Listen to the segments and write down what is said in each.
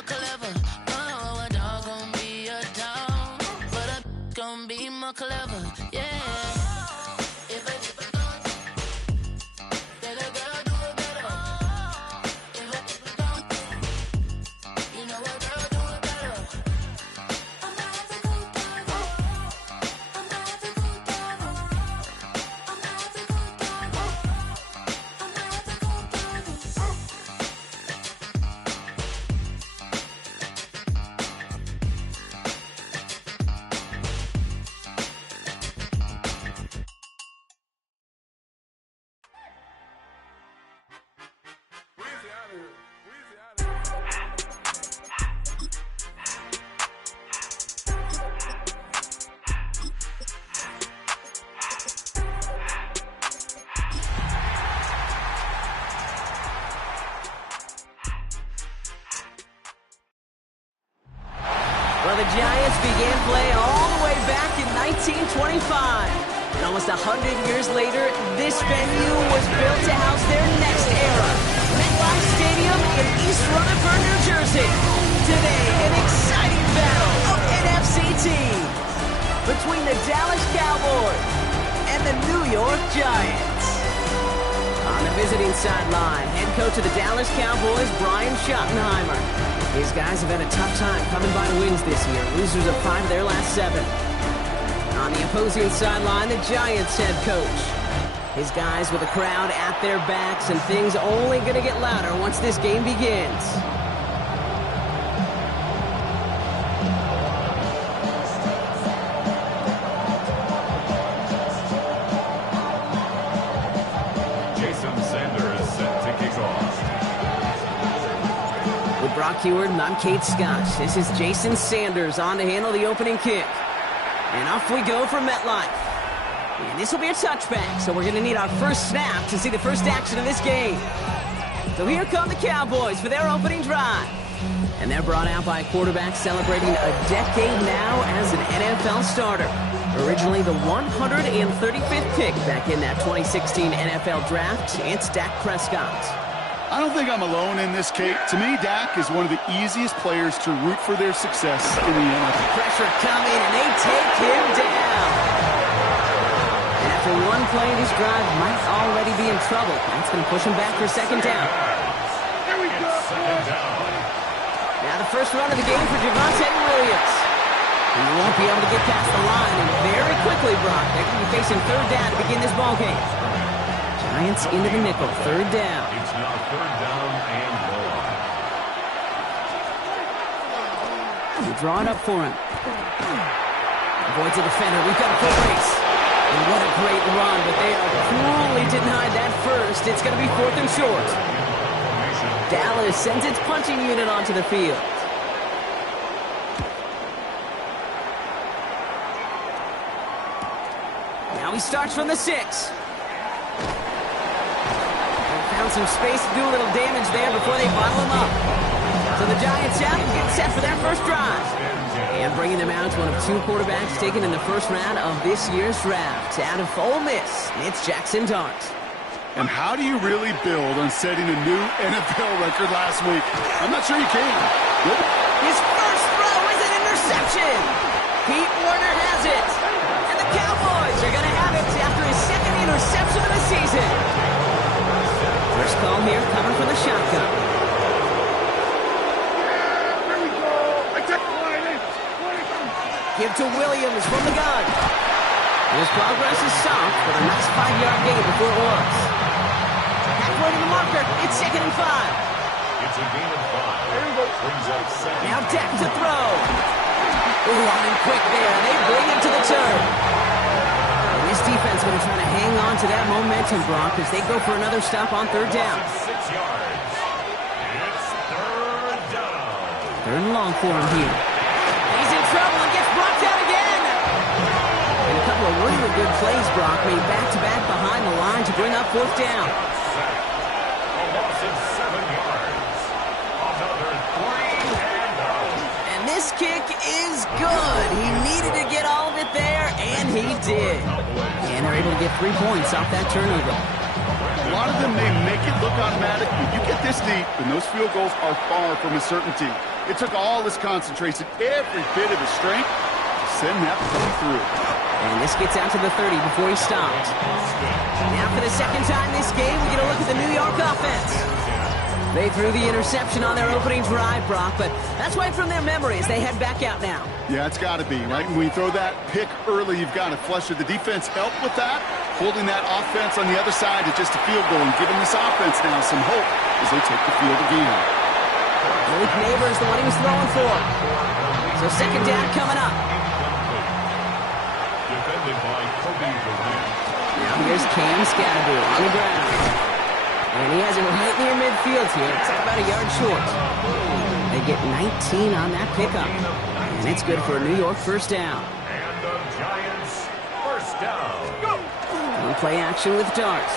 more clever. Oh, a dog gon' be a dog, but a gon' be more clever. Yeah. If a dog, let a girl do it better. If a dog, you know a girl do it better. I'm a ethical dog. I'm a ethical dog. I'm a ethical dog. I'm a ethical dog. Well, the Giants began play all the way back in 1925. And almost 100 years later, this venue was built to house their next era. MetLife Stadium in East Rutherford, New Jersey. Today, an exciting battle of NFC teams between the Dallas Cowboys and the New York Giants. On the visiting sideline, head coach of the Dallas Cowboys, Brian Schottenheimer. These guys have had a tough time coming by wins this year. Losers of 5 of their last 7. On the opposing sideline, the Giants head coach. His guys with the crowd at their backs, and things only going to get louder once this game begins. Jason Sanders set to kick off. With Brock Heward, I'm Kate Scott. This is Jason Sanders on to handle the opening kick. And off we go for MetLife. And this will be a touchback, so we're going to need our first snap to see the first action of this game. So here come the Cowboys for their opening drive. And they're brought out by a quarterback celebrating a decade now as an NFL starter. Originally the 135th pick back in that 2016 NFL Draft, it's Dak Prescott. I don't think I'm alone in this, Kate. To me, Dak is one of the easiest players to root for their success in the NFL. Pressure coming, and they take him down. And after one play, this drive might already be in trouble. That's going to push him back for second down. Here we go. Second down. Now the first run of the game for Javonte Williams. He won't be able to get past the line, and very quickly, Brock, they're going to be facing third down to begin this ball game. Giants into the nickel, third down. It's now third down and long. They draw it up for him. Avoids a defender. We've got a full race. And what a great run, but they are cruelly denied that first. It's going to be 4th and short. Dallas sends its punching unit onto the field. Now he starts from the 6. Found some space to do a little damage there before they bottle him up. So the Giants out and get set for their first drive. And bringing them out, one of 2 quarterbacks taken in the first round of this year's draft. Out of Ole Miss, it's Jackson Dart. And how do you really build on setting a new NFL record last week? I'm not sure you can. Nope. His first throw is an interception. Pete Werner has it. And the Cowboys are going to have it after his second interception of the season. First call here coming from the shotgun. Here we go. I take the line in. Give to Williams from the gun. His progress is soft, but a nice 5-yard gain before it was. Halfway to the marker, it's 2nd and 5. It's a gain of 5. Brings up second. Now Dak to throw. Ooh, on and quick there. They bring him to the turn. And this defense going to try to hang on to that momentum, Brock, as they go for another stop on third down. 6 yards. It's third down. Third and long for him here. He's in trouble and gets blocked out again. And a couple of really good plays, Brock, made back-to-back behind the line to bring up 4th down. A loss of 7 yards. Another 3 and out. And this kick is good. He needed to get all of it there, and he did. And they're able to get 3 points off that turnover. A lot of them may make it look automatic. When you get this deep, then those field goals are far from a certainty. It took all his concentration, every bit of his strength, to send that play through. And this gets out to the 30 before he stopped. Now for the second time this game, we get a look at the New York offense. They threw the interception on their opening drive, Brock, but that's right from their memory as they head back out now. Yeah, it's got to be, right? When you throw that pick early, you've got to flush it. The defense helped with that, holding that offense on the other side to just a field goal and giving this offense now some hope as they take the field again. Malik Neighbors, the one he was throwing for. So second down coming up. Defended by Kobe Durant. Now here's Cam Scatterby on the ground. And he has it right near midfield here. It's about a yard short. They get 19 on that pickup. And it's good for a New York first down. And the Giants first down. On play action with Darts.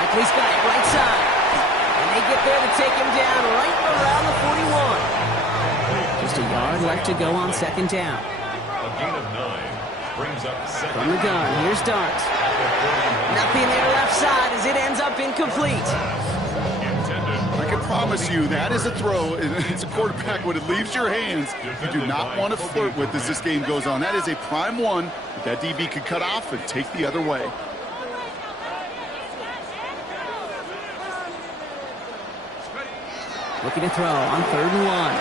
Likely's got it right side. And they get there to take him down right around the 41. Just a yard left to go on second down. A gain of 9 brings up second. From the gun, here's Darts. Nothing there left side as it ends up incomplete. I can promise you that is a throw. It's a quarterback when it leaves your hands. You do not want to flirt with as this game goes on. That is a prime one that DB could cut off and take the other way. Looking to throw on 3rd and 1.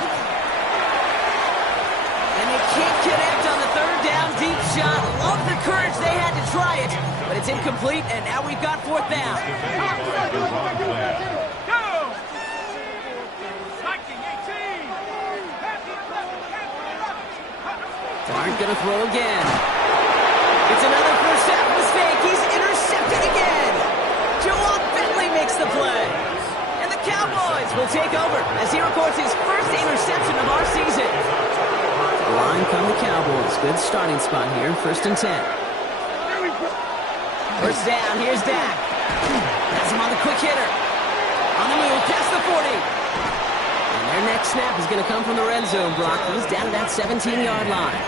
And they can't connect on the 3rd down deep shot. Love the courage they had to try it, but it's incomplete, and now we've got 4th down. Darn gonna throw again. It's another first half mistake. He's intercepted again. Joel Bentley makes the play. And the Cowboys will take over as he records his first interception of our season. Line come the Cowboys. Good starting spot here. 1st and 10. First down. Here's Dak. Has him on the quick hitter. On the move. Past the 40. And their next snap is going to come from the red zone block. He's down to that 17-yard line.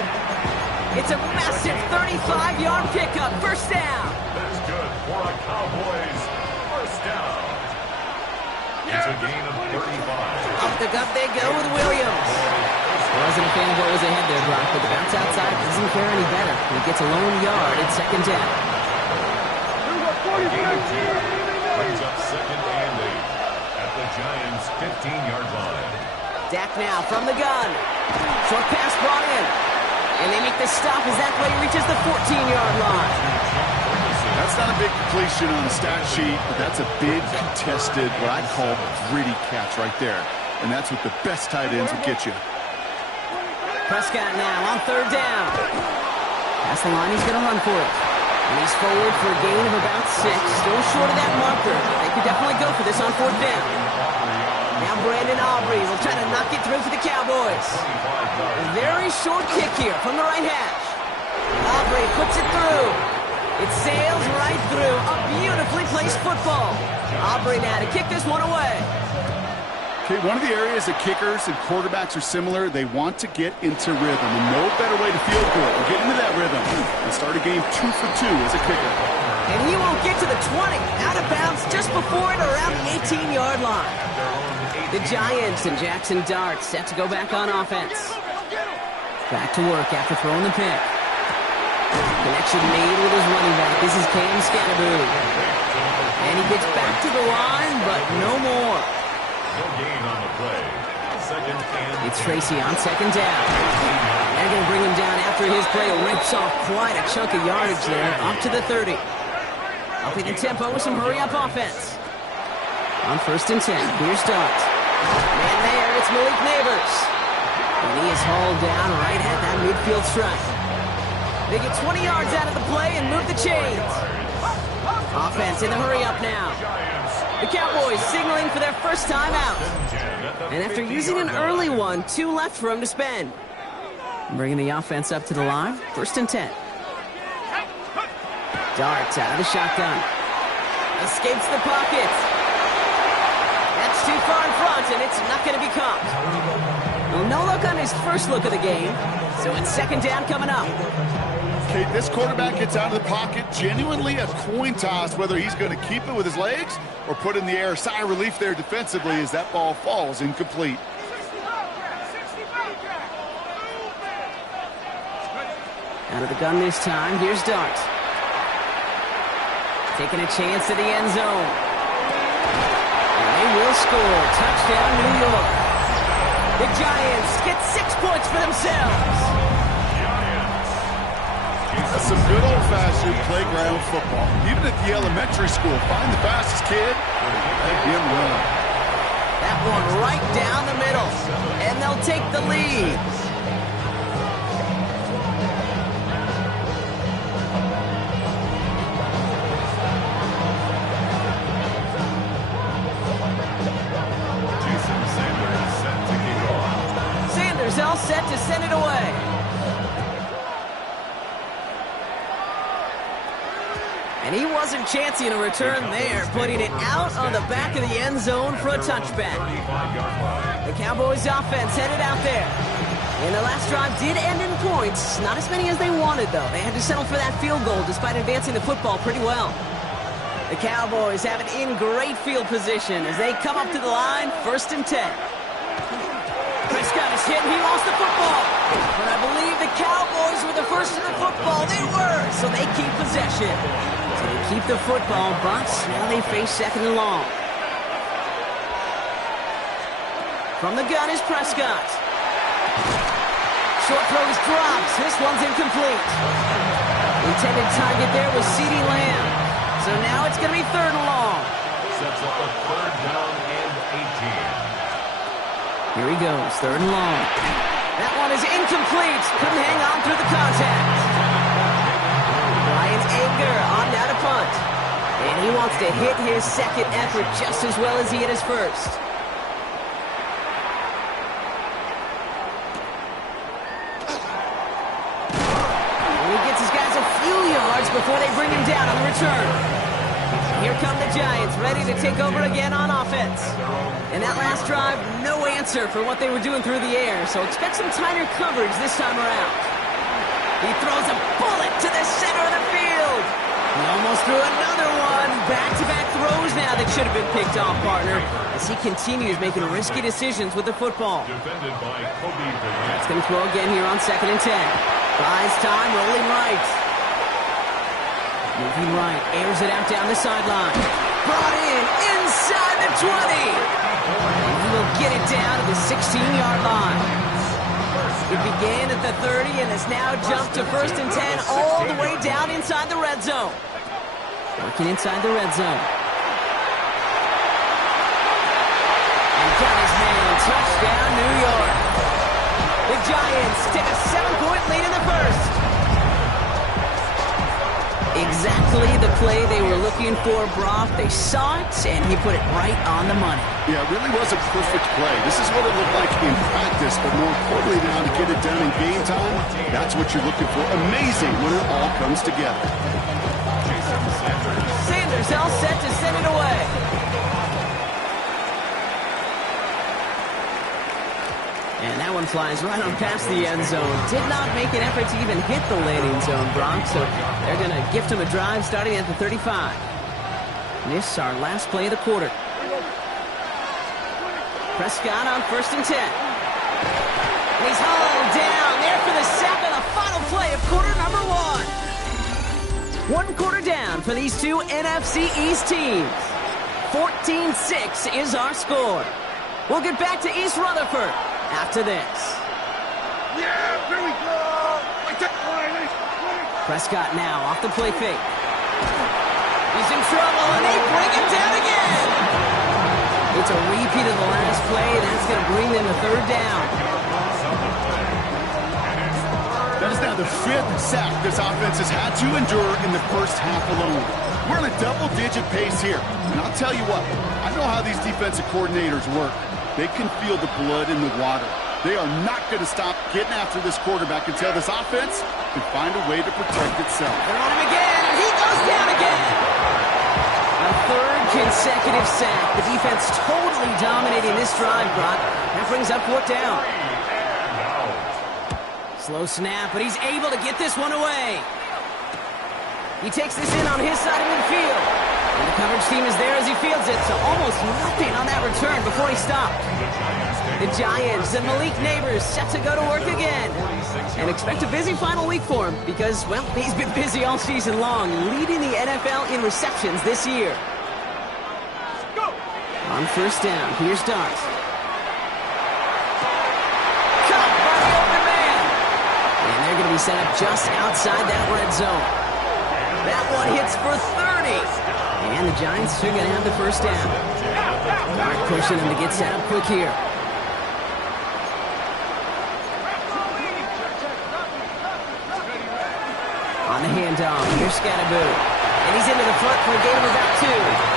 It's a massive 35-yard pickup. First down. That's good for a Cowboys first down. It's a gain of 35. Up the gut they go with Williams. Wasn't a fan of what was ahead there, Brock, but the bounce outside doesn't fare any better. He gets a lone yard at second down. A gain of 2 brings up 2nd and 8 at the Giants' 15-yard line. Dak now from the gun. Short pass brought in. And they make the stop as that play reaches the 14-yard line. That's not a big completion on the stat sheet, but that's a big contested, what I call gritty catch right there. And that's what the best tight ends will get you. Prescott now on 3rd down. Past the line, he's going to run for it. And he's forward for a gain of about 6. Still short of that marker. They could definitely go for this on 4th down. Now Brandon Aubrey will try to knock it through for the Cowboys. A very short kick here from the right hash. Aubrey puts it through. It sails right through. A beautifully placed football. Aubrey now to kick this one away. Okay, one of the areas that kickers and quarterbacks are similar, they want to get into rhythm. And no better way to field goal than get into that rhythm and start a game 2 for 2 as a kicker. And he won't get to the 20. Out of bounds just before it around the 18-yard line. The Giants and Jackson Dart set to go back on offense. Back to work after throwing the pick. Connection made with his running back. This is Cam Scatterby. And he gets back to the line, but no more. No gain on the play. 2nd and It's Tracy on 2nd down. They're going to bring him down after his play rips off quite a chunk of yardage there, up to the 30. Upping the tempo with some hurry-up offense. On 1st and 10, here's Dart. Man there, it's Malik Neighbors. And he is hauled down right at that midfield stripe. They get 20 yards out of the play and move the chains. Offense in the hurry-up now. The Cowboys signaling for their first time out. And after using an early one, 2 left for him to spend. Bringing the offense up to the line. 1st and 10. Darts out of the shotgun. Escapes the pocket. That's too far in front, and it's not going to be caught. Well, no look on his first look of the game. So it's second down coming up. Okay, this quarterback gets out of the pocket. Genuinely a coin toss whether he's going to keep it with his legs or put in the air. Sigh of relief there defensively as that ball falls incomplete. Out of the gun this time. Here's Dart. Taking a chance at the end zone. And they will score. Touchdown, New York. The Giants get 6 points for themselves. That's some good old-fashioned playground football. Even at the elementary school, find the fastest kid, let him run. That one right down the middle. And they'll take the lead. All set to send it away. And he wasn't chancing a return there, putting it out on the back of the end zone for a touchback. The Cowboys offense headed out there. And the last drive did end in points. Not as many as they wanted, though. They had to settle for that field goal despite advancing the football pretty well. The Cowboys have it in great field position as they come up to the line, 1st and 10. Prescott is hit and he lost the football. But I believe the Cowboys were the first to the football. They were, so they keep possession. So they keep the football, but now they face 2nd and long. From the gun is Prescott. Short throw is dropped. This one's incomplete. Intended target there was CeeDee Lamb. So now it's going to be 3rd and long. Sets up a 3rd down and 18. Here he goes, 3rd and long. That one is incomplete. Couldn't hang on through the contact. Ryan's anger on now to punt. And he wants to hit his 2nd effort just as well as he hit his 1st. And he gets his guys a few yards before they bring him down on the return. Here come the Giants, ready to take over again on offense. And that last drive, no answer for what they were doing through the air, so expect some tighter coverage this time around. He throws a bullet to the center of the field. He almost threw another one. Back-to-back throws now that should have been picked off, partner, as he continues making risky decisions with the football. Defended by Kobe Bryant. It's going to throw again here on 2nd and 10. Buys time, rolling right. Moving right, airs it out down the sideline. Brought in, inside the 20. And he will get it down to the 16-yard line. It began at the 30 and has now jumped to 1st and 10 all the way down inside the red zone. Working inside the red zone. And got his man, touchdown New York. The Giants take a 7-point lead in the 1st. Exactly the play they were looking for, Brock. They saw it, and he put it right on the money. Yeah, it really was a perfect play. This is what it looked like in practice, but more importantly now to get it done in game time, that's what you're looking for. Amazing when it all comes together. Sanders all set to send it away. And that one flies right on past the end zone. Did not make an effort to even hit the landing zone, Bronx. So they're going to gift him a drive starting at the 35. This is our last play of the quarter. Prescott on 1st and 10. And he's hauled down there for the sack on the final play of quarter number 1. 1 quarter down for these two NFC East teams. 14-6 is our score. We'll get back to East Rutherford after this. Yeah, here we go. Prescott now off the play fake. He's in trouble, and they bring him down again. It's a repeat of the last play. That's going to bring them to 3rd down. That is now the 5th sack this offense has had to endure in the first half alone. We're on a double-digit pace here. And I'll tell you what, I know how these defensive coordinators work. They can feel the blood in the water. They are not going to stop getting after this quarterback until this offense can find a way to protect itself. They're on him again, and he goes down again. A 3rd consecutive sack. The defense totally dominating this drive, Brock. That brings up 4th down. Slow snap, but he's able to get this one away. He takes this in on his side of midfield. And the coverage team is there as he fields it, so almost nothing on that return before he stopped. The Giants and Malik Neighbors set to go to work again. And expect a busy final week for him because, well, he's been busy all season long, leading the NFL in receptions this year. On first down, here's Dart. Caught by the open man. And they're going to be set up just outside that red zone. That one hits for 30. And the Giants are going to have the first down. Dart pushing him to get set up quick here. On the handoff, here's Scatterboo. And he's into the front for a gain of about 2.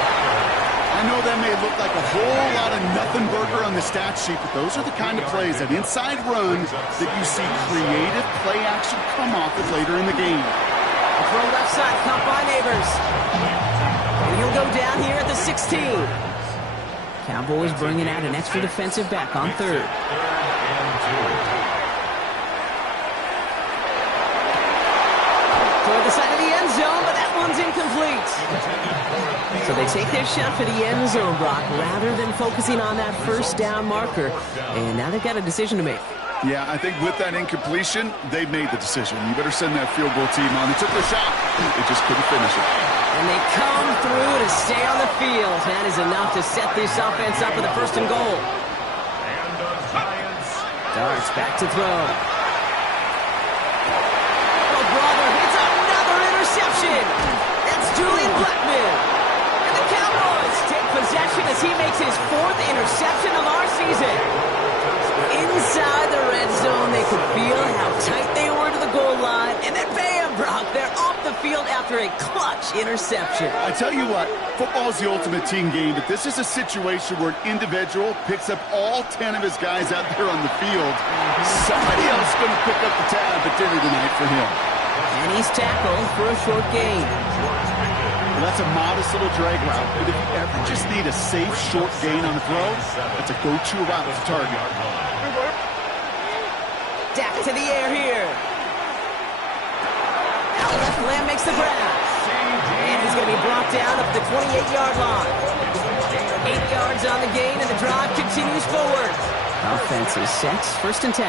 I know that may look like a whole lot of nothing burger on the stat sheet, but those are the kind of plays, that inside run, that you see creative play action come off of later in the game. A throw left side, caught by Neighbors. And he'll go down here at the 16. Cowboys bringing out an extra defensive back on third. Toward the side of the end zone, but that one's incomplete. So they take their shot for the end zone, Brock, rather than focusing on that first down marker. And now they've got a decision to make. Yeah, I think with that incompletion, they made the decision. You better send that field goal team on. They took their shot. They just couldn't finish it. And they come through to stay on the field. That is enough to set this offense up with a first and goal. Darts back to throw. Oh, brother, it's another interception. That's Julian Blackmon. And the Cowboys take possession as he makes his 4th interception of our season. Inside the red zone, they could feel how tight they were to the goal line. And then bam, Brock, they're off the field after a clutch interception. I tell you what, football is the ultimate team game, but this is a situation where an individual picks up all 10 of his guys out there on the field. Somebody else is going to pick up the tab at dinner tonight for him. And he's tackled for a short gain. Well, that's a modest little drag route, but if you ever just need a safe short gain on the throw, that's a go-to route to target. Dak to the air here. Out left, Lamb makes the grab. And he's going to be brought down up the 28-yard line. 8 yards on the gain, and the drive continues forward. Offense is set. First and 10.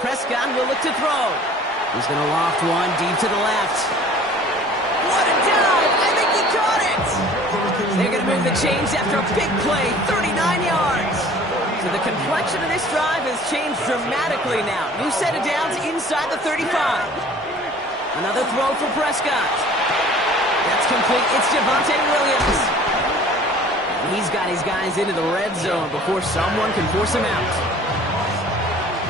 Prescott will look to throw. He's going to loft one deep to the left. What a dive! I think he caught it! They're going to move the chains after a big play, 39 yards. So the complexion of this drive has changed dramatically now. New set of downs inside the 35. Another throw for Prescott. That's complete. It's Javonte Williams. And he's got his guys into the red zone before someone can force him out.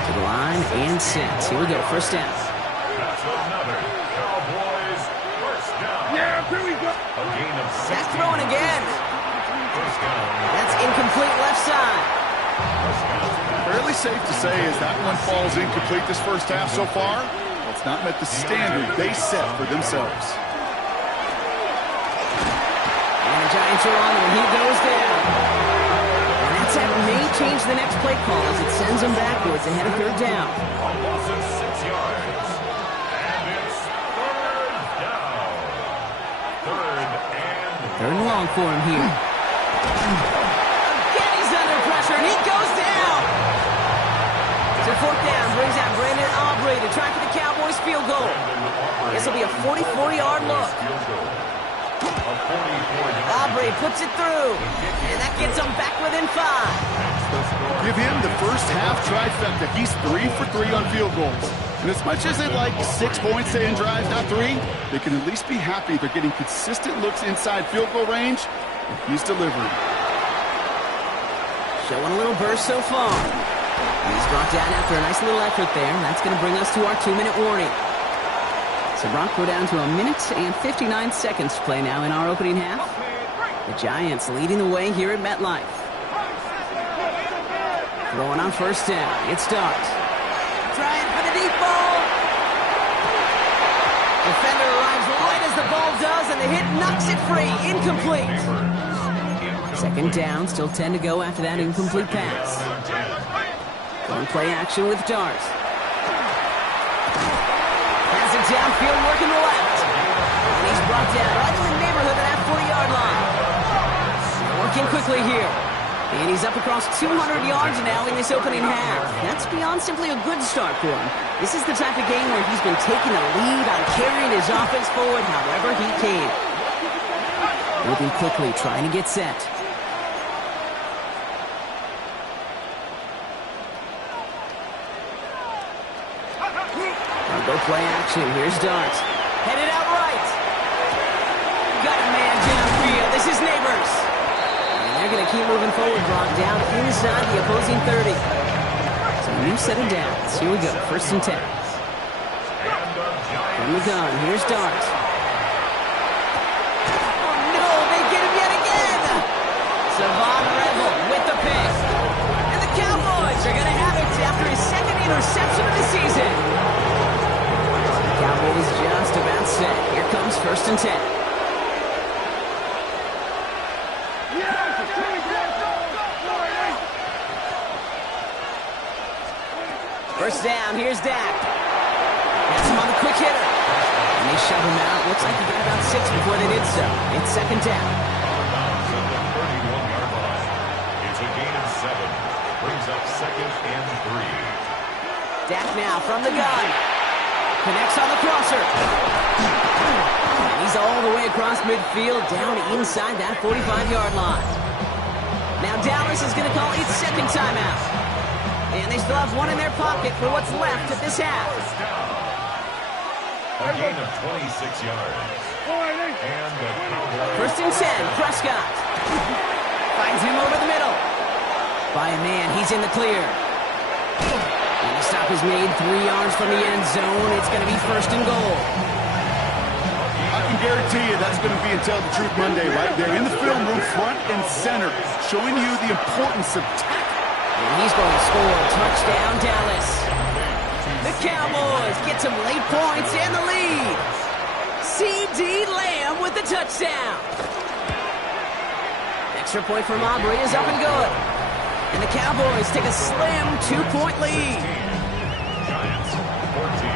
To the line and set. Here we go, first down. That's another Cowboys first down. Yeah, here we go. A gain of 6. That's throwing again. First down. That's incomplete left side. Fairly safe to say as that one falls incomplete this first half so far, it's not met the standard they set for themselves. And the Giants are on him, and he goes down. And that set may change the next play call as it sends them backwards ahead of third down. A loss of 6 yards. And it's third down. Third and long for him here. Again, he's under pressure, and he goes down. So fourth down brings out Brandon Aubrey to try for the Cowboys field goal. This will be a 44-yard look. Aubrey puts it through, and that gets them back within 5. Give him the first half trifecta. He's 3 for 3 on field goals. And as much as they like 6 points to end drives, not 3, they can at least be happy they're getting consistent looks inside field goal range, and he's delivering. Showing a little burst so far. He's brought down after a nice little effort there, and that's going to bring us to our 2-minute warning. So Brock, we're down to 1 minute and 59 seconds to play now in our opening half. The Giants leading the way here at MetLife. Throwing on first down. It's Dart. Trying for the deep ball. Defender arrives right as the ball does, and the hit knocks it free. Incomplete. Second down, still 10 to go after that incomplete pass. Going play action with Dart. Has it downfield, working the left. And he's brought down right in the neighborhood of that 40-yard line. Working quickly here. And he's up across 200 yards now in this opening half. That's beyond simply a good start for him. This is the type of game where he's been taking a lead on carrying his offense forward however he can. Moving quickly, trying to get set. Go play action. Here's Dart. Headed out right. Got a man downfield. This is Neighbors. And they're going to keep moving forward. Brought down inside the opposing 30. So new set of downs. Here we go. First and 10. From the gun. Here's Dart. Oh, no. They get him yet again. Savon Revel with the pick. And the Cowboys are going to have it after his second interception of the season. Cowboys just about set. Here comes first and 10. First down, here's Dak. That's him on the quick hitter. And they shove him out. Looks like he got about 6 before they did so. It's second down. It's a gain of 7. Brings up second and 3. Dak now from the gun. Connects on the crosser. And he's all the way across midfield, down inside that 45-yard line. Now Dallas is going to call its second timeout. And they still have one in their pocket for what's left of this half. A gain of 26 yards. And the Cowboys. First and 10, Prescott. Finds him over the middle. By a man, he's in the clear. And the stop is made 3 yards from the end zone. It's going to be first and goal. I can guarantee you that's going to be Tell the Truth Monday right there in the film room, front and center, showing you the importance of tackle. And he's going to score. Touchdown, Dallas. The Cowboys get some late points and the lead. C.D. Lamb with the touchdown. Extra point from Aubrey is up and good. And the Cowboys take a slim 2-point lead. Giants 14.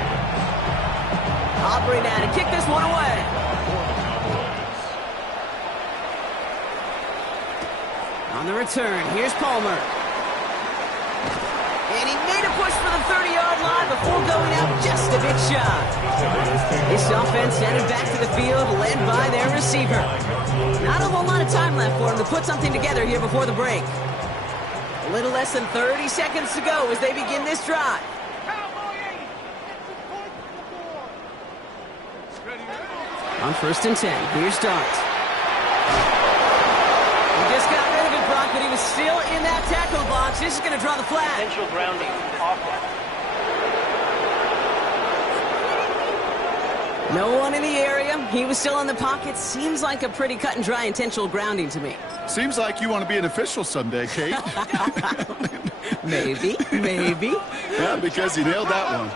Aubrey now to kick this one away. On the return, here's Palmer. And he made a push for the 30-yard line before going out just a bit shy. This offense headed back to the field, led by their receiver. Not a whole lot of time left for him to put something together here before the break. A little less than 30 seconds to go as they begin this drive. On first and 10, here's Dart. He just got rid of it, Brock, but he was still in that tackle box. This is going to draw the flag. Potential grounding. Awful. No one in the area. He was still in the pocket. Seems like a pretty cut and dry intentional grounding to me. Seems like you want to be an official someday, Kate. Maybe, maybe. Yeah, because you nailed that one.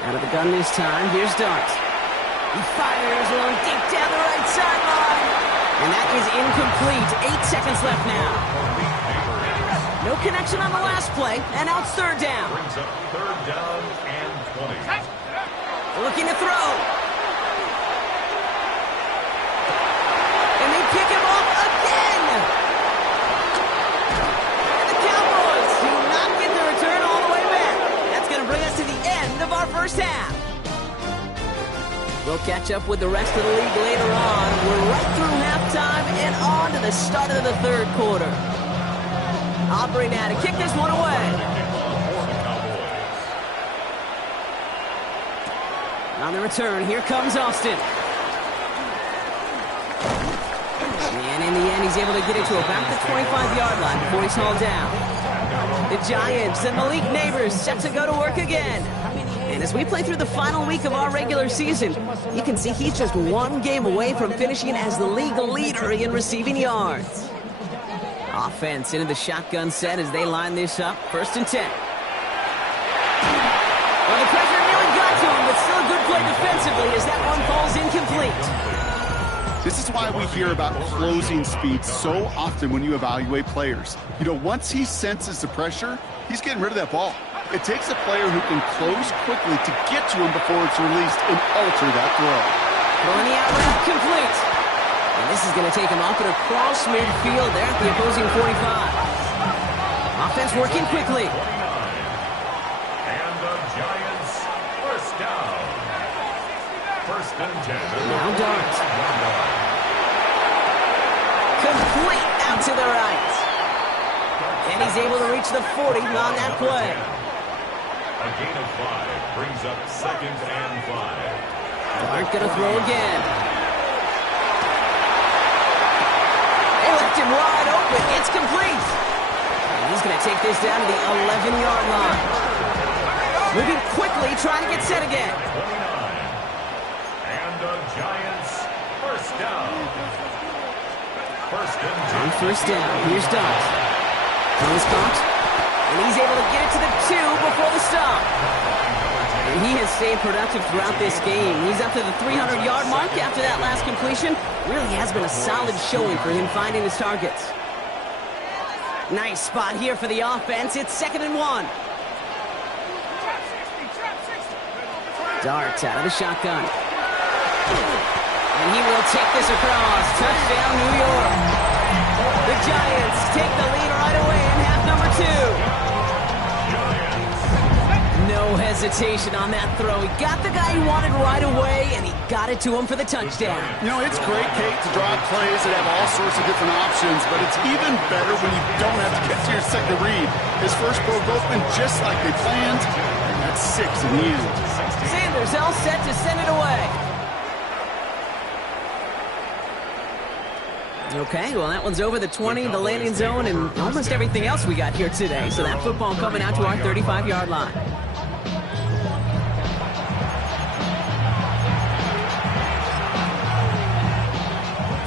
Out of the gun this time, here's Dart. He fires one deep down the right sideline. And that is incomplete. 8 seconds left now. No connection on the last play, and out third down. Brings up third down and 20. Looking to throw. And they pick him off again. And the Cowboys do not get the return all the way back. That's going to bring us to the end of our first half. We'll catch up with the rest of the league later on. We're right through halftime and on to the start of the third quarter. Aubrey now to kick this one away. On the return, here comes Austin. And in the end, he's able to get it to about the 25-yard line before he's hauled down. The Giants and Malik Neighbors set to go to work again. And as we play through the final week of our regular season, you can see he's just one game away from finishing as the league leader in receiving yards. Offense into the shotgun set as they line this up. First and 10. defensively as that one falls incomplete. This is why we hear about closing speed so often when you evaluate players. You know, once he senses the pressure, he's getting rid of that ball. It takes a player who can close quickly to get to him before it's released and alter that throw. Throwing the out route complete. And this is going to take him off and across midfield there at the opposing 45. Offense working quickly. And the Giants first down. First and 10. Now Dart. Complete out to the right. And he's able to reach the 40 on that play. A gain of 5 brings up second and 5. Dart going to throw again. They left him wide open. It's complete. And he's going to take this down to the 11-yard line. Moving quickly, trying to get set again. 29. And the Giants first down. First and 10. On first down, here's Dart. Thomas caught, and he's able to get it to the 2 before the stop. And he has stayed productive throughout this game. He's up to the 300-yard mark after that last completion. Really has been a solid showing for him finding his targets. Nice spot here for the offense. It's 2nd and 1. Dart out of the shotgun. And he will take this across. Touchdown, New York. The Giants take the lead right away in half number 2. No hesitation on that throw. He got the guy he wanted right away, and he got it to him for the touchdown. You know, it's great, Kate, to draw plays that have all sorts of different options, but it's even better when you don't have to get to your second read. His first broke open just like they planned, and that's 6 in the end. Sanders all set to send it away. Okay, well, that one's over the 20, the landing zone, and almost everything else we got here today. So that football coming out to our 35-yard line.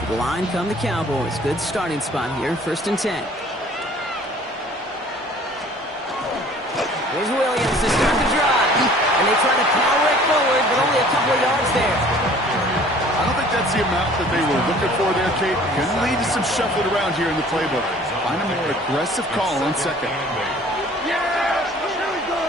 To the line come the Cowboys. Good starting spot here, 1st and 10. Here's Williams to start the drive. And they try to power it forward, but only a couple of yards there. I don't think that's the amount that they were looking for there, Kate. Can lead to some shuffling around here in the playbook. Find a more aggressive call on second. Yes! Here we go!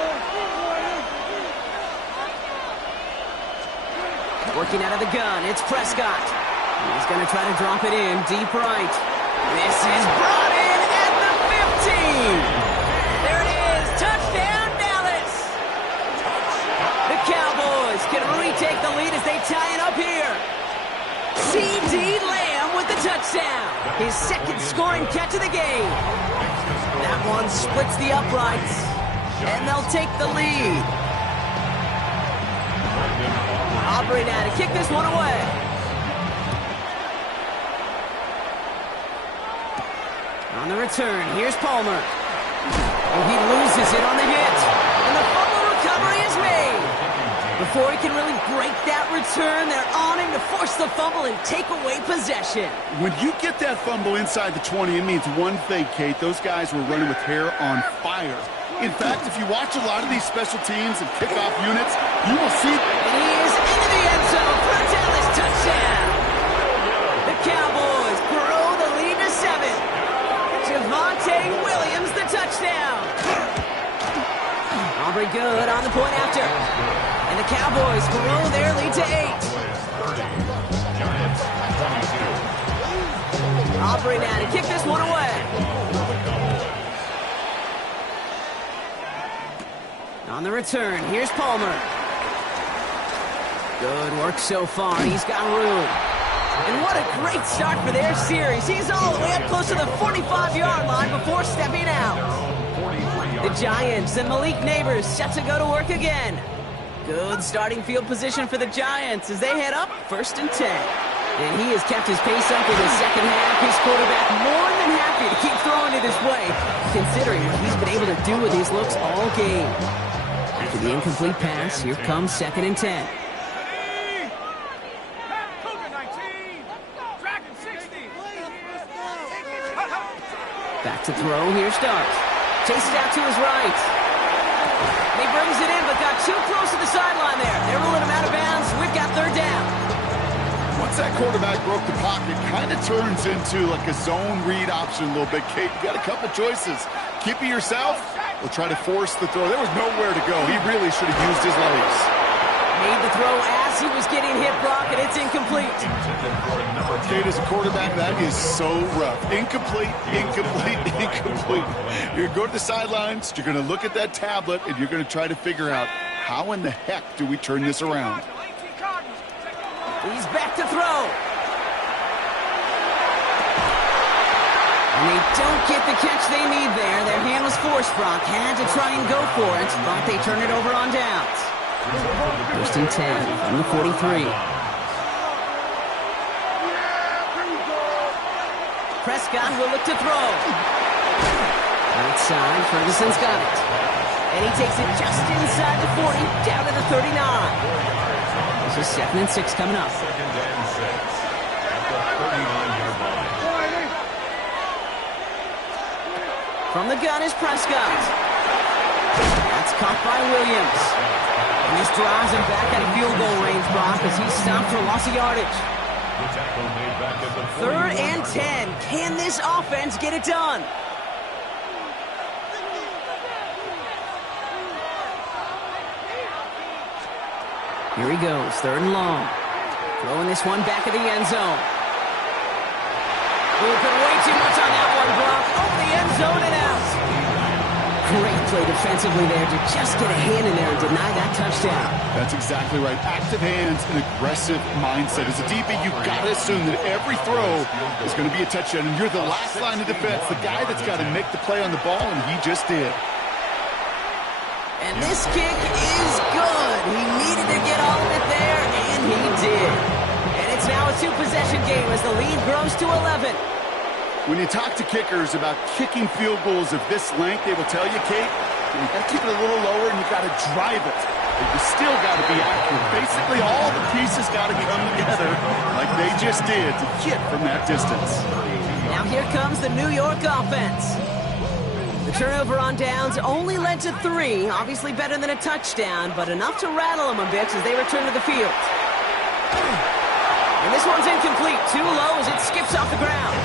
Working out of the gun, it's Prescott. He's going to try to drop it in deep right. This is brought in at the 15. There it is, touchdown Dallas. The Cowboys can retake the lead as they tie it up here. C.D. Lamb with the touchdown. His 2nd scoring catch of the game. That one splits the uprights, and they'll take the lead. Aubrey now to kick this one away. On the return, here's Palmer. Oh, he loses it on the hit. And the fumble recovery is made. Before he can really break that return, they're on him to force the fumble and take away possession. When you get that fumble inside the 20, it means one thing, Kate. Those guys were running with hair on fire. In fact, if you watch a lot of these special teams and kickoff units, you will see... And he is into the end zone for a Dallas touchdown. The Cowboys grow the lead to 7. Javonte Williams, the touchdown. Aubrey good on the point after. And the Cowboys grow their lead to 8. Aubrey now to kick this one away. On the return, here's Palmer. Good work so far. He's got room. And what a great start for their series. He's all the way up close to the 45-yard line before stepping out. The Giants and Malik Neighbors set to go to work again. Good starting field position for the Giants as they head up 1st and 10. And he has kept his pace up in the second half. His quarterback more than happy to keep throwing it his way, considering what he's been able to do with these looks all game. After the incomplete pass, here comes 2nd and 10. Back to throw, here Starks. Chases out to his right. And he brings it in, but got too close to the sideline there. They ruled him out of bounds third down. Once that quarterback broke the pocket, kind of turns into like a zone read option a little bit. Kate, you got a couple choices. Keep it yourself or try to force the throw. There was nowhere to go. He really should have used his legs. Made the throw as he was getting hit, Brock, and it's incomplete. Kate, as a quarterback, that is so rough. Incomplete, incomplete, incomplete. You're going to go to the sidelines, you're going to look at that tablet, and you're going to try to figure out how in the heck do we turn this around. He's back to throw. And they don't get the catch they need there. Their hand was forced, Brock. Had to try and go for it, but they turn it over on downs. First and 10 from the 43. Prescott will look to throw. Right side, Ferguson's got it. And he takes it just inside the 40, down to the 39. This is 2nd and 6 coming up. 2nd and 6 at the 39-yard line. From the gun is Prescott. That's caught by Williams. And this drives him back out of field goal range, Brock, as he's stopped for loss of yardage. The tackle made back at the 3rd and 10. Can this offense get it done? Here he goes, 3rd and long. Throwing this one back of the end zone. We'll put way too much on that one, Brock. Over the end zone and out. Great play defensively there to just get a hand in there and deny that touchdown. That's exactly right. Active hands and aggressive mindset. As a DB, you've got to assume that every throw is going to be a touchdown, and you're the last line of defense, the guy that's got to make the play on the ball, and he just did. And this kick is good. He needed to get all of it there, and he did. And it's now a two-possession game as the lead grows to 11. When you talk to kickers about kicking field goals of this length, they will tell you, Kate, you've got to keep it a little lower and you've got to drive it. But you still got to be accurate. Basically, all the pieces got to come together like they just did to hit from that distance. Now here comes the New York offense. The turnover on downs only led to 3. Obviously better than a touchdown, but enough to rattle them a bit as they return to the field. And this one's incomplete. Too low as it skips off the ground.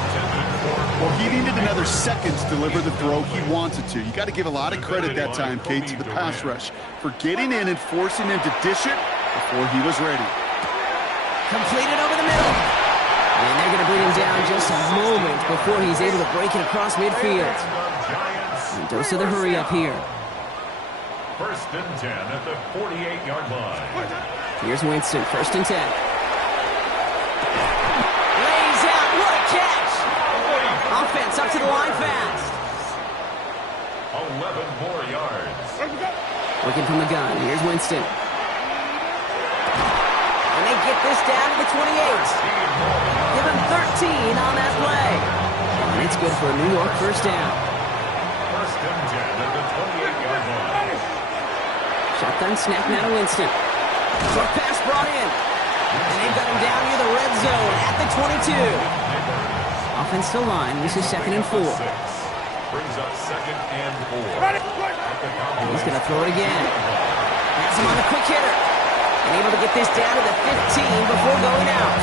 Well, he needed another second to deliver the throw he wanted to. You got to give a lot of credit that time, Kate, to the pass rush for getting in and forcing him to dish it before he was ready. Completed over the middle. And they're going to bring him down just a moment before he's able to break it across midfield. And dose of the hurry up here. 1st and 10 at the 48-yard line. Here's Winston, 1st and 10. Lays out, what a catch! Offense up to the line fast. 11 more yards. Working from the gun, here's Winston. And they get this down to the 28. Give him 13 on that play. And it's good for a New York first down. 1st and 10 at the 28-yard line. Shotgun snap now to Winston. Short pass brought in. And they've got him down near the red zone at the 22. Offense to line. This is 2nd and 4. Brings up 2nd and 4. He's going to throw it again. Has him on the quick hitter. And able to get this down to the 15 before going out.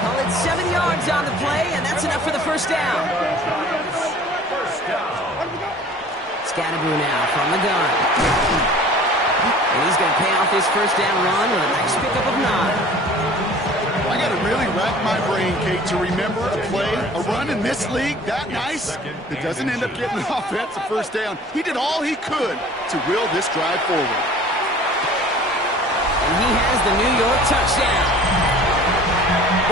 Call it 7 yards on the play, and that's enough for the first down. Scatterboo now from the gun. And he's going to pay off his first down run with a nice pickup of 9. I got to really rack my brain, Kate, to remember a play, a run in this league that nice that doesn't end up getting an offensive first down. He did all he could to will this drive forward. And he has the New York touchdown.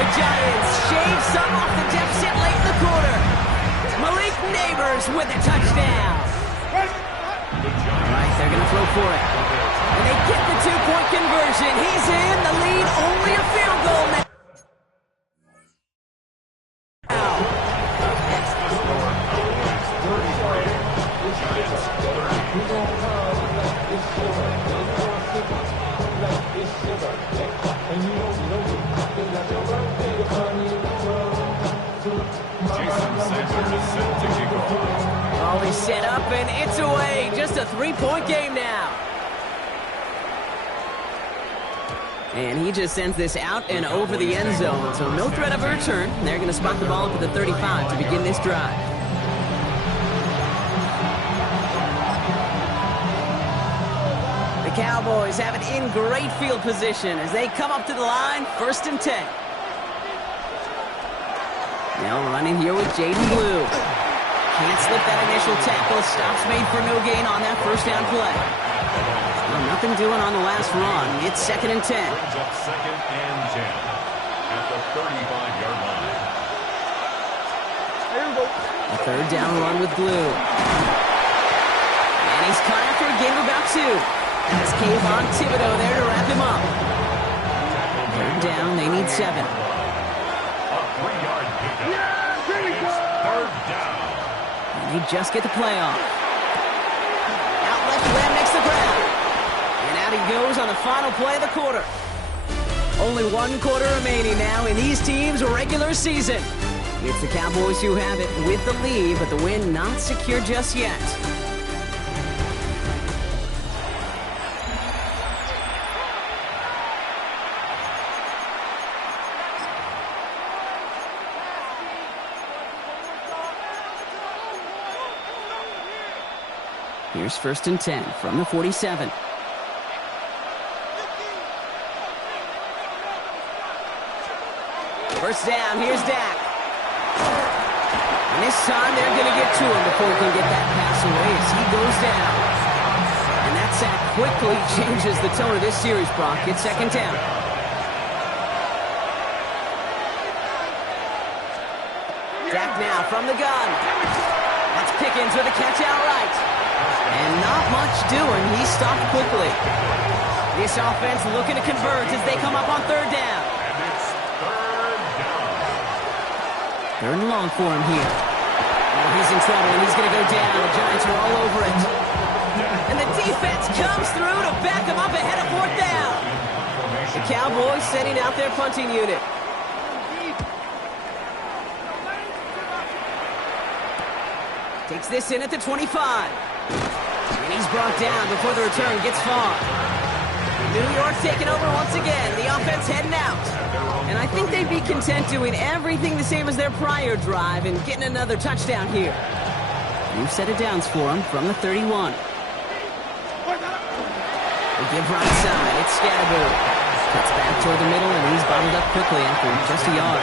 The Giants shave some off the deficit late in the quarter. Malik Neighbors with a touchdown. All right, they're going to throw for it. And they get the 2-point conversion. He's in the lead, only a field goal now. Always set up and it's away. Just a 3-point game now. And he just sends this out and over the end zone. So no threat of a return. They're going to spot the ball up at the 35 to begin this drive. The Cowboys have it in great field position as they come up to the line, 1st and 10. Now running here with Jaden Blue. Can't slip that initial tackle. Stops made for no gain on that first down play. Well, nothing doing on the last run. It's 2nd and 10. Brings up 2nd and 10 at the 35-yard line. A 3rd down run with Blue. And he's caught after a gain of about 2. That's Kayvon Thibodeau there to wrap him up. 3rd down, they need 7. A 3-yard pickup. It's 3rd down. And they just get the play off. Out left, Lamb makes the grab. And out he goes on the final play of the quarter. Only 1 quarter remaining now in these teams' regular season. It's the Cowboys who have it with the lead, but the win not secure just yet. Here's 1st and 10 from the 47. First down, here's Dak. And this time they're going to get to him before he can get that pass away as he goes down. And that sack quickly changes the tone of this series, Brock. It's 2nd down. Dak now from the gun. That's Pickens with a catch outright. And not much doing. He stopped quickly. This offense looking to convert as they come up on 3rd down. And it's 3rd down. 3rd and long for him here. Oh, he's in trouble, and he's going to go down. The Giants are all over it. And the defense comes through to back him up ahead of 4th down. The Cowboys sending out their punting unit. Takes this in at the 25. And he's brought down before the return gets far. New York taking over once again. The offense heading out. And I think they'd be content doing everything the same as their prior drive and getting another touchdown here. New set of downs for him from the 31. They give right side. It's Scadaboo. Cuts back toward the middle, and he's bottled up quickly after just a yard.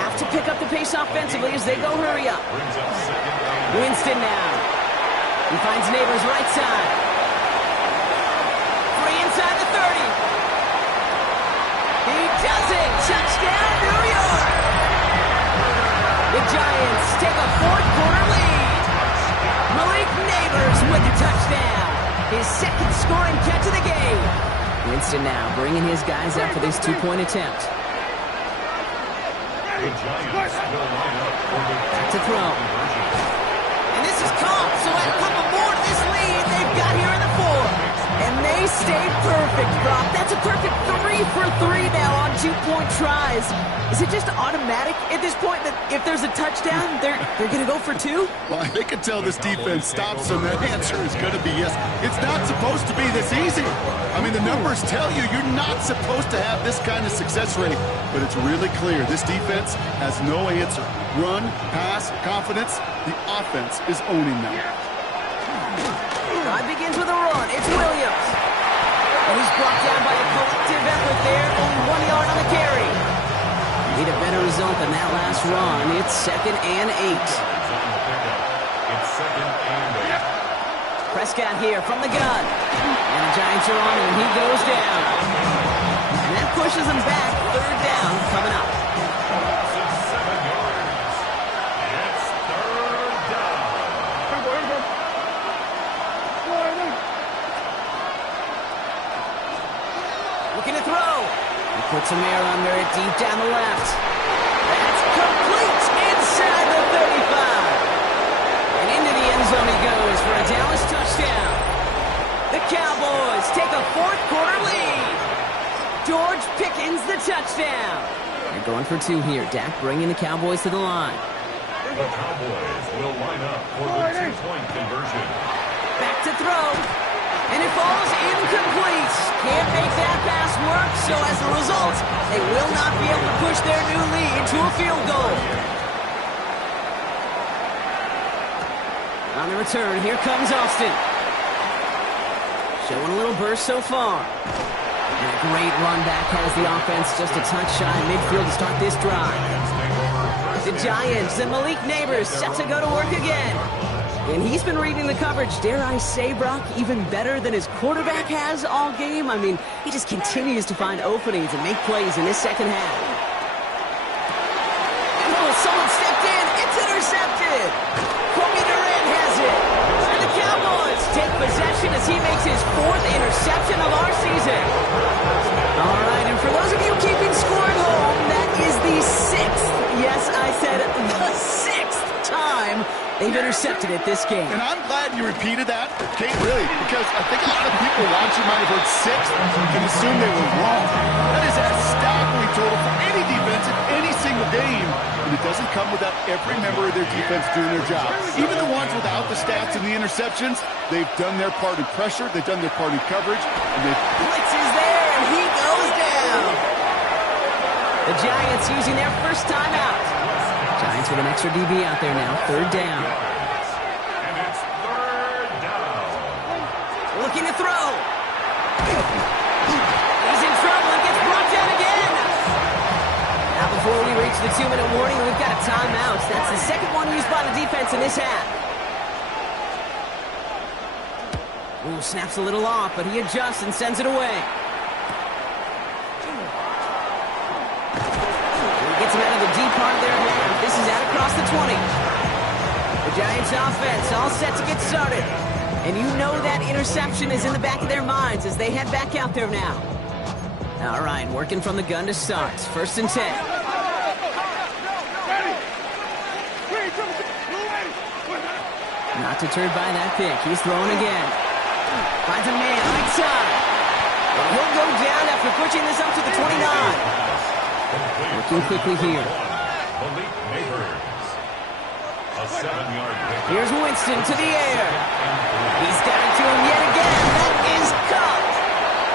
Have to pick up the pace offensively as they go hurry up. Winston now. He finds Neighbors right side. Free inside the 30. He does it! Touchdown, New York! The Giants take a 4th quarter lead. Malik Neighbors with the touchdown. His 2nd scoring catch of the game. Winston now bringing his guys out for this 2-point attempt. The Giants will line up for the Back to throw. And this is caught, so add a couple more to this lead they've got here in the 4th. And they stay perfect, Brock. That's a perfect 3 for 3 now on 2-point tries. Is it just automatic at this point that if there's a touchdown, they're going to go for 2? Well, they can tell this defense stops them. That answer is going to be yes. It's not supposed to be this easy. I mean, the numbers tell you you're not supposed to have this kind of success rate. But it's really clear this defense has no answer. Run, pass, confidence. The offense is owning them. Drive begins with a run. It's Williams. And he's brought down by a collective effort there. Only 1 yard on the carry. Need a better result than that last run. It's 2nd and 8. It's 2nd and 8. Prescott here from the gun. And the Giants are on him. He goes down. And that pushes him back. 3rd down coming up. It's 7 yards. It's 3rd down. Looking to throw. He puts some air under it deep down the left. That's complete inside the 35. And into the end zone he goes for a Dallas touchdown. The Cowboys take a 4th quarter lead. George Pickens the touchdown. They're going for 2 here. Dak bringing the Cowboys to the line. The Cowboys will line up for the 2-point conversion. Back to throw. And it falls incomplete. Can't make that pass work, so as a result, they will not be able to push their new lead to a field goal. On the return, here comes Austin. Showing a little burst so far. And a great run back has the offense just a touch shy of midfield to start this drive. The Giants and Malik Neighbors set to go to work again. And he's been reading the coverage, dare I say, Brock, even better than his quarterback has all game. I mean, he just continues to find openings and make plays in this second half. Oh, someone stepped in. It's intercepted. Kobe Durant has it. And the Cowboys take possession as he makes his 4th interception of our season. All right, and for those of you keeping score at home, that is the 6th, yes, I said the 6th time they've intercepted it this game. And I'm glad you repeated that, Kate, really, because I think a lot of people watching might have heard 6th and assumed they were wrong. That is a staggering total for any defense in any single game, and it doesn't come without every member of their defense doing their job. Even the ones without the stats and the interceptions, they've done their part in pressure, they've done their part in coverage, and they've... Blitz is there, and he goes down. The Giants using their first timeout. Giants with an extra DB out there now, 3rd down. And it's 3rd down. Looking to throw. He's in trouble and gets brought down again. Now before we reach the 2-minute warning, we've got a timeout. That's the second one used by the defense in this half. Ooh, snaps a little off, but he adjusts and sends it away. Gets him out of the deep part of their half. This is out across the 20. The Giants offense all set to get started. And you know that interception is in the back of their minds as they head back out there now. All right, working from the gun to start. 1st and 10. Not deterred by that pick. He's throwing again. Finds a man right side. And he'll go down after pushing this up to the 29. Working quickly here. Malik Neighbors. A 7-yard pick. Here's Winston to the air. He's got it to him yet again. That is caught.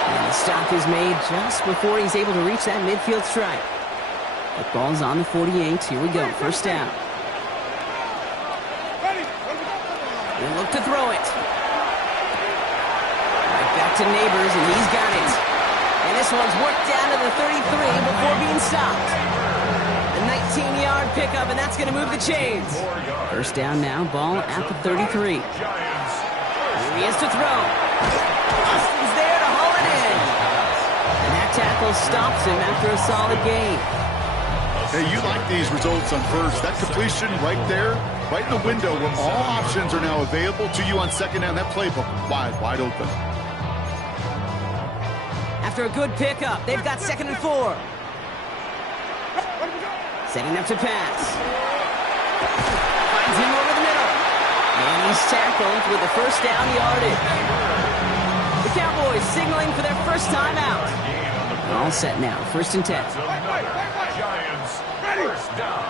And the stop is made just before he's able to reach that midfield strike. The ball's on the 48. Here we go. 1st down. They look to throw it. Right back to Neighbors, and he's got it. And this one's worked down to the 33 before being stopped. A 19-yard pickup, and that's going to move the chains. 1st down now, ball at the 33. Here he is to throw. Austin's there to haul it in. And that tackle stops him after a solid gain. Hey, you like these results on first. That completion right there, right in the window where all options are now available to you on 2nd down. That playbook wide open. After a good pickup, they've got 2nd and 4. Setting up to pass. Finds him over the middle. And he's tackled with the 1st down yardage. The Cowboys signaling for their first timeout. All set now, 1st and 10. Giants, 1st down.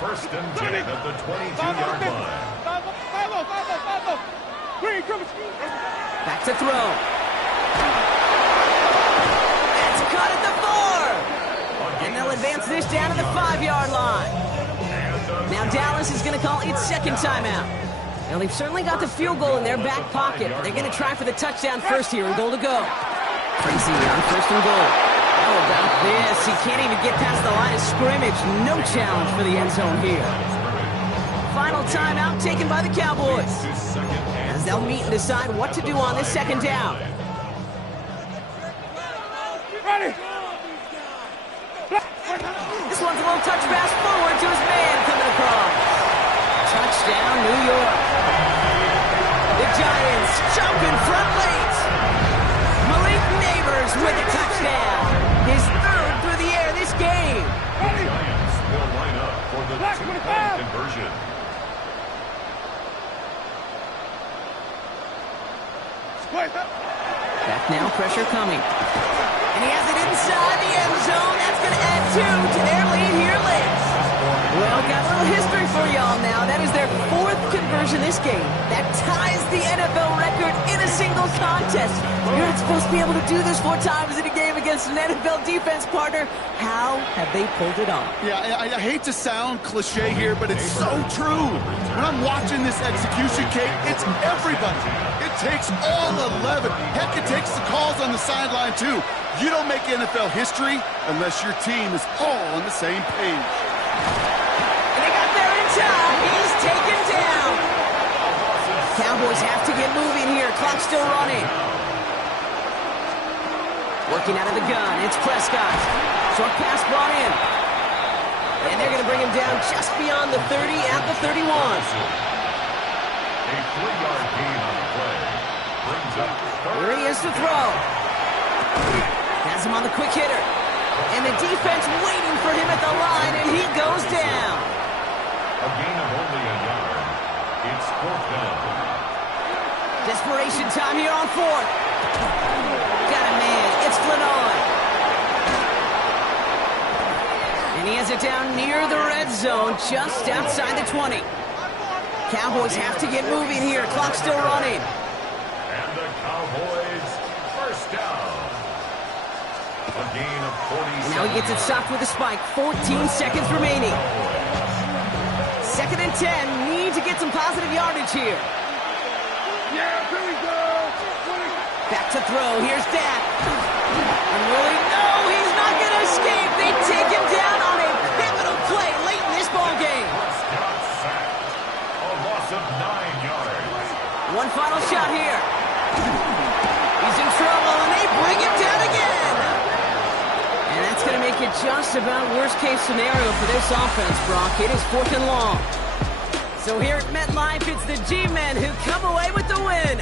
1st and 10 at the 22-yard line. Back to throw. Cut at the 4. And they'll advance this down to the 5-yard line. Now Dallas is going to call its 2nd timeout. Now they've certainly got the field goal in their back pocket. They're going to try for the touchdown first here and goal to go. Tracy on 1st and goal. How about this? He can't even get past the line of scrimmage. No challenge for the end zone here. Final timeout taken by the Cowboys, as they'll meet and decide what to do on this 2nd down. This one's a little touch pass forward to his man coming across. Touchdown, New York. The Giants jumping front late. Malik Neighbors with a touchdown. His 3rd through the air this game. The Giants will line up for the 2-point conversion. Back now, pressure coming. And he has it inside the end zone. That's going to add 2 to their lead here late. Well, got a little history for y'all now. That is their 4th conversion turnovers in this game. That ties the NFL record in a single contest. You're not supposed to be able to do this 4 times in a game against an NFL defense partner. How have they pulled it off? Yeah, I hate to sound cliche here, but it's so true. When I'm watching this execution, Kate, it's everybody. It takes all 11. Heck, it takes the calls on the sideline, too. You don't make NFL history unless your team is all on the same page. And they got there in time. He's taken down. Cowboys have to get moving here. Clock's still running. Working out of the gun. It's Prescott. Short pass brought in. And they're going to bring him down just beyond the 30 at the 31. A 3-yard gain on the play. Brings up Here he is to throw. Has him on the quick hitter. And the defense waiting for him at the line, and he goes down. a gain of only a yard. It's 4th down. Desperation time here on 4th. Got a man. It's Flannon. And he has it down near the red zone, just outside the 20. Cowboys have to get moving here. Clock's still running. And the Cowboys first down. A gain of 47. Now he gets it stopped with a spike. 14 seconds remaining. 2nd and 10. Need to get some positive yardage here. Yeah, here we go. Back to throw. Here's Dak. And really, no, he's not going to escape. They take him down on a pivotal play late in this ball game. Prescott sacked. A loss of 9 yards. One final shot here. He's in trouble, and they bring him down again. And that's going to make it just about worst-case scenario for this offense, Brock. It is 4th and long. So here at MetLife, it's the G-Men who come away with the win.